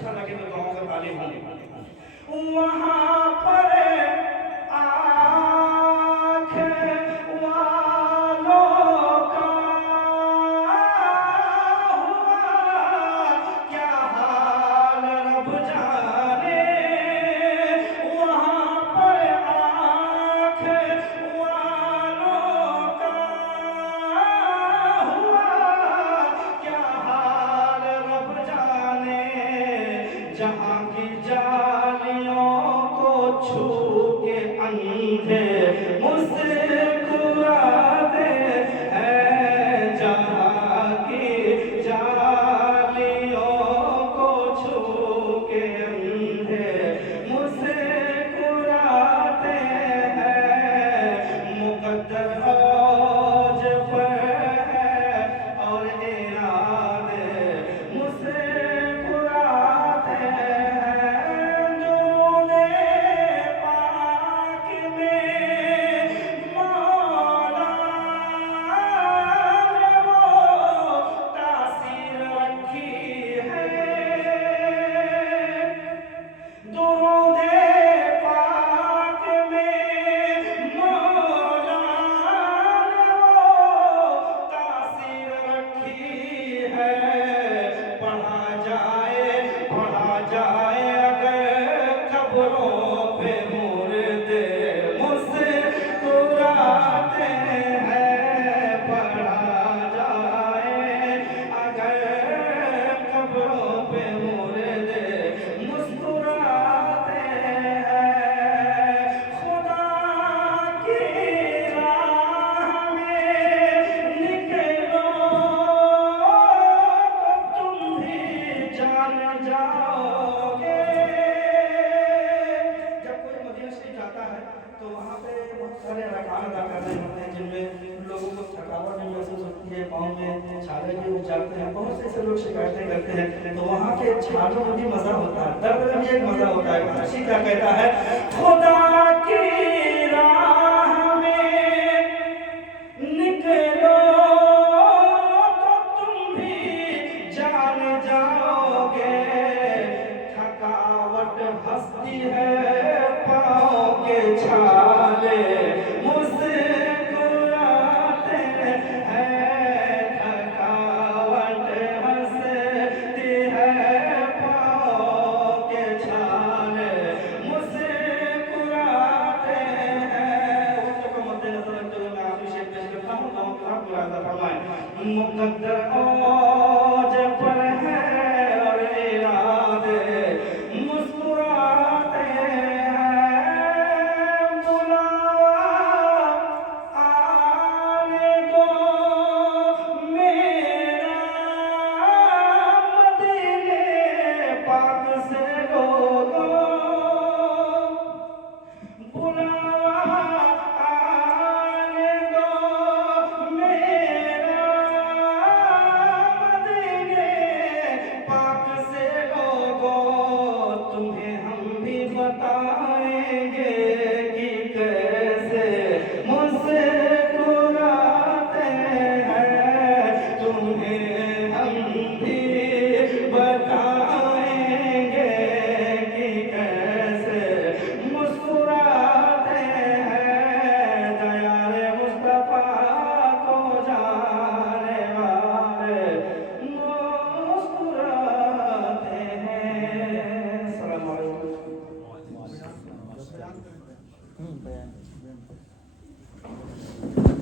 اچھا لگے تو دعاؤں کا طالب ہوں۔ وہاں پر آنکھ والوں کا ہوا کیا حال رب جانے، وہاں پر آنکھ والوں کا ہوا کیا حال رب جانے، جہاں کی جالیوں کو چھو کے اندھے مسکراتے ہیں، جہاں کی جالیوں کو چھو کے اندھے مسکراتے ہیں، مقدر اوج پر ہے اور ارادے مسکراتے ہیں، درود پاک میں مولا نے وہ تاثیر رکھی ہے، درود پاک میں مولا نے وہ تاثیر رکھی ہے، پڑھا جائے اگر قبروں پہ مردے مسکراتے ہیں، پڑھا جائے اگر قبروں پہ مردے مسکراتے ہیں، خدا کی راہ میں نکلو تو تم بھی جان جاؤ گے۔ جب کوئی مدینہ شریف جاتا ہے تو وہاں پہ بہت سارے رکعات ادا کرنے ہوتے ہیں، جن میں لوگوں کو تھکاوٹ بھی محسوس ہوتی ہے، پاؤں میں چھالے بھی ہو جاتے ہیں، بہت سے ایسے لوگ شکایتیں کرتے ہیں، تو وہاں کے چھالوں میں بھی مزہ ہوتا ہے، درد میں بھی ایک مزہ ہوتا ہے۔ کیا کہتا ہے خدا